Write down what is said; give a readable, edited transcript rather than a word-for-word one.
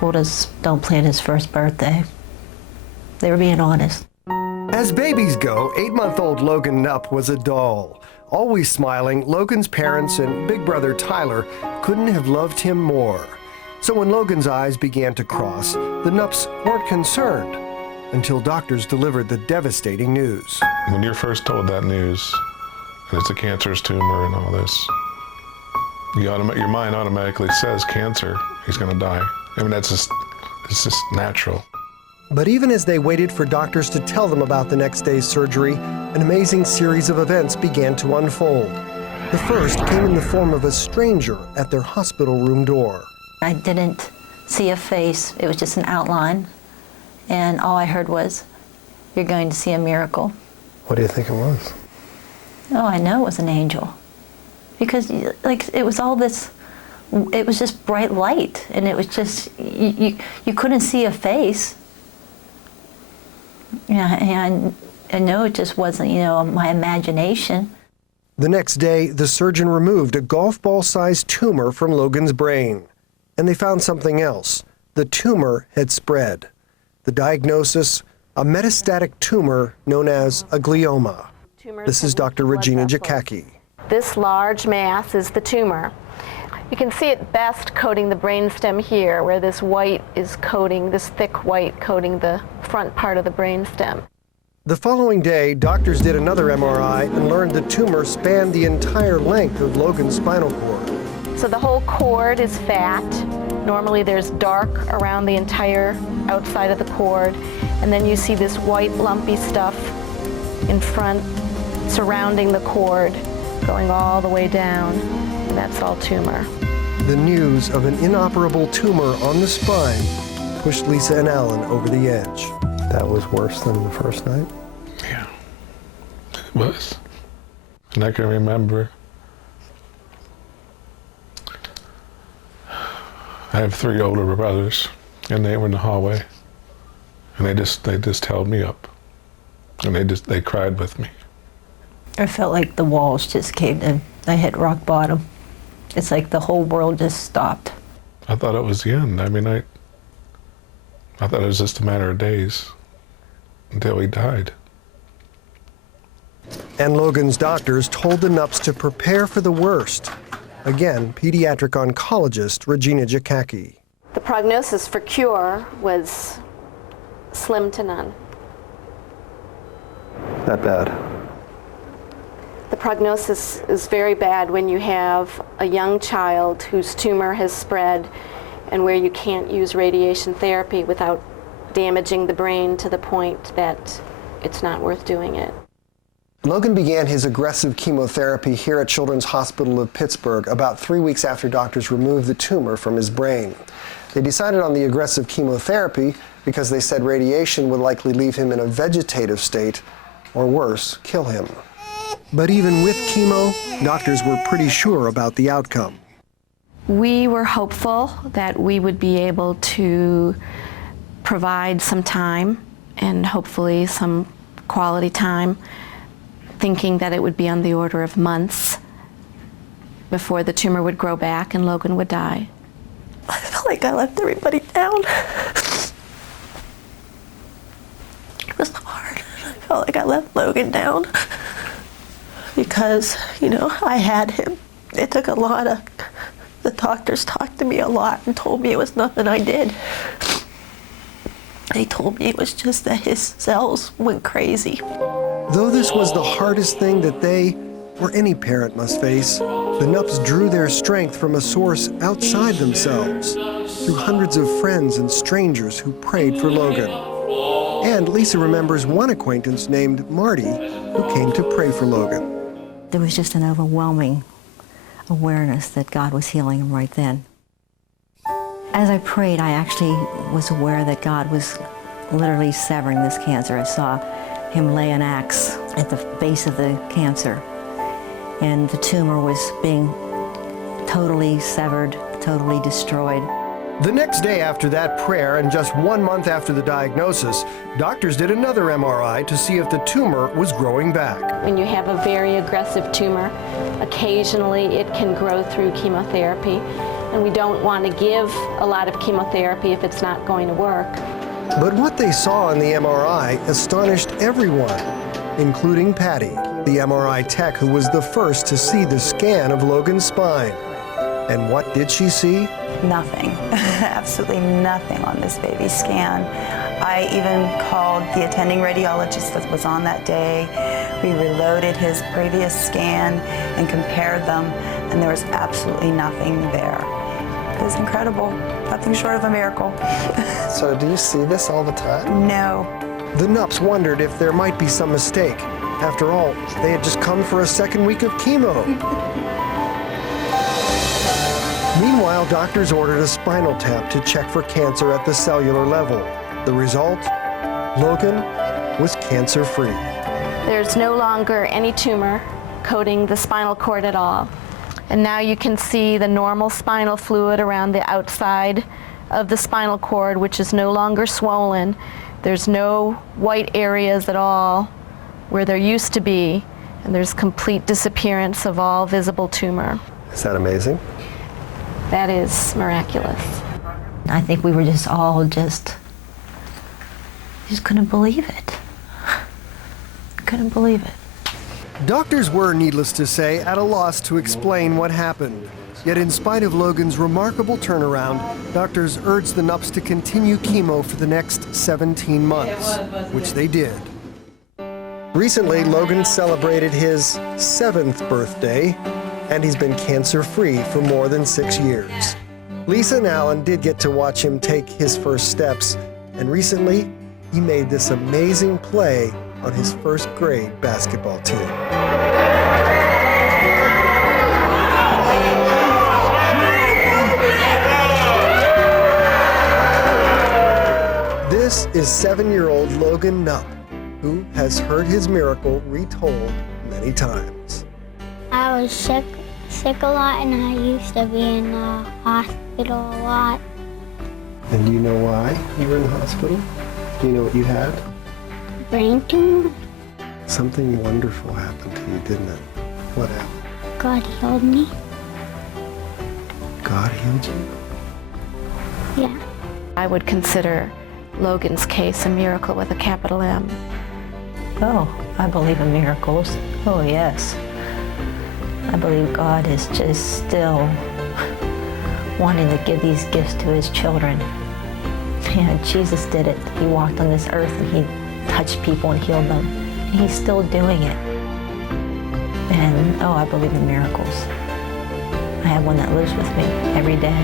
told us don't plan his first birthday. They were being honest. As babies go, 8-month-old Logan Knupp was a doll. Always smiling, Logan's parents and big brother Tyler couldn't have loved him more. So when Logan's eyes began to cross, the Knupps weren't concerned until doctors delivered the devastating news. When you're first told that news, and it's a cancerous tumor and all this, your mind automatically says cancer, he's gonna die. I mean, it's just natural. But even as they waited for doctors to tell them about the next day's surgery, an amazing series of events began to unfold. The first came in the form of a stranger at their hospital room door. I didn't see a face, it was just an outline, and all I heard was, "You're going to see a miracle." What do you think it was? Oh, I know it was an angel. Because, like, it was all this, it was just bright light, and it was just, you couldn't see a face. Yeah, and I know it just wasn't, my imagination. The next day, the surgeon removed a golf ball-sized tumor from Logan's brain. And they found something else. The tumor had spread. The diagnosis, a metastatic tumor known as a glioma. This is Dr. Regina Jakacki. This large mass is the tumor. You can see it best coating the brainstem here, where this white is coating, this thick white coating the front part of the brainstem. The following day, doctors did another MRI and learned the tumor spanned the entire length of Logan's spinal cord. So the whole cord is fat. Normally there's dark around the entire outside of the cord, and then you see this white lumpy stuff in front surrounding the cord going all the way down, and that's all tumor. The news of an inoperable tumor on the spine pushed Lisa and Alan over the edge. That was worse than the first night? Yeah, it was. And I can remember, I have 3 older brothers, and they were in the hallway, and they just held me up, and they cried with me. I felt like the walls just caved in. I hit rock bottom. It's like the whole world just stopped. I thought it was the end. I mean, I thought it was just a matter of days until he died. And Logan's doctors told the Knupps to prepare for the worst. Again, pediatric oncologist Regina Jakacki. The prognosis for cure was slim to none. That bad? The prognosis is very bad when you have a young child whose tumor has spread and where you can't use radiation therapy without damaging the brain to the point that it's not worth doing it. Logan began his aggressive chemotherapy here at Children's Hospital of Pittsburgh about 3 weeks after doctors removed the tumor from his brain. They decided on the aggressive chemotherapy because they said radiation would likely leave him in a vegetative state, or worse, kill him. But even with chemo, doctors were pretty sure about the outcome. We were hopeful that we would be able to provide some time, and hopefully some quality time, thinking that it would be on the order of months before the tumor would grow back and Logan would die. I felt like I left everybody down. It was hard. I felt like I left Logan down because, I had him. It took a lot of, the doctors talked to me a lot and told me it was nothing I did. They told me it was just that his cells went crazy. Though this was the hardest thing that they, or any parent, must face, the Knupps drew their strength from a source outside themselves, through hundreds of friends and strangers who prayed for Logan. And Lisa remembers one acquaintance named Marty who came to pray for Logan. There was just an overwhelming awareness that God was healing him right then. As I prayed, I actually was aware that God was literally severing this cancer. I saw him lay an axe at the base of the cancer, and the tumor was being totally severed, totally destroyed. The next day after that prayer, and just 1 month after the diagnosis, doctors did another MRI to see if the tumor was growing back. When you have a very aggressive tumor, occasionally it can grow through chemotherapy, and we don't want to give a lot of chemotherapy if it's not going to work. But what they saw in the MRI astonished everyone, including Patty, the MRI tech who was the first to see the scan of Logan's spine. And what did she see? Nothing, absolutely nothing on this baby's scan. I even called the attending radiologist that was on that day. We reloaded his previous scan and compared them, and there was absolutely nothing there. It was incredible, nothing short of a miracle. So do you see this all the time? No. The Knupps wondered if there might be some mistake. After all, they had just come for a second week of chemo. Meanwhile, doctors ordered a spinal tap to check for cancer at the cellular level. The result? Logan was cancer-free. There's no longer any tumor coating the spinal cord at all. And now you can see the normal spinal fluid around the outside of the spinal cord, which is no longer swollen. There's no white areas at all where there used to be, and there's complete disappearance of all visible tumor. Is that amazing? That is miraculous. I think we were just all just couldn't believe it. Couldn't believe it. Doctors were, needless to say, at a loss to explain what happened. Yet in spite of Logan's remarkable turnaround, doctors urged the Knupps to continue chemo for the next 17 months, which they did. Recently, Logan celebrated his 7th birthday, and he's been cancer-free for more than 6 years. Lisa and Alan did get to watch him take his first steps, and recently, he made this amazing play on his first grade basketball team. This is 7-year-old Logan Knupp, who has heard his miracle retold many times. I was sick a lot, and I used to be in the hospital a lot. And do you know why you were in the hospital? Do you know what you had? Brain tumor. Something wonderful happened to you, didn't it? What happened? God healed me. God healed you? Yeah. I would consider Logan's case a miracle with a capital M. Oh, I believe in miracles. Oh, yes. I believe God is just still wanting to give these gifts to his children. Yeah, Jesus did it. He walked on this earth and he touched people and healed them. And he's still doing it. And, oh, I believe in miracles. I have one that lives with me every day.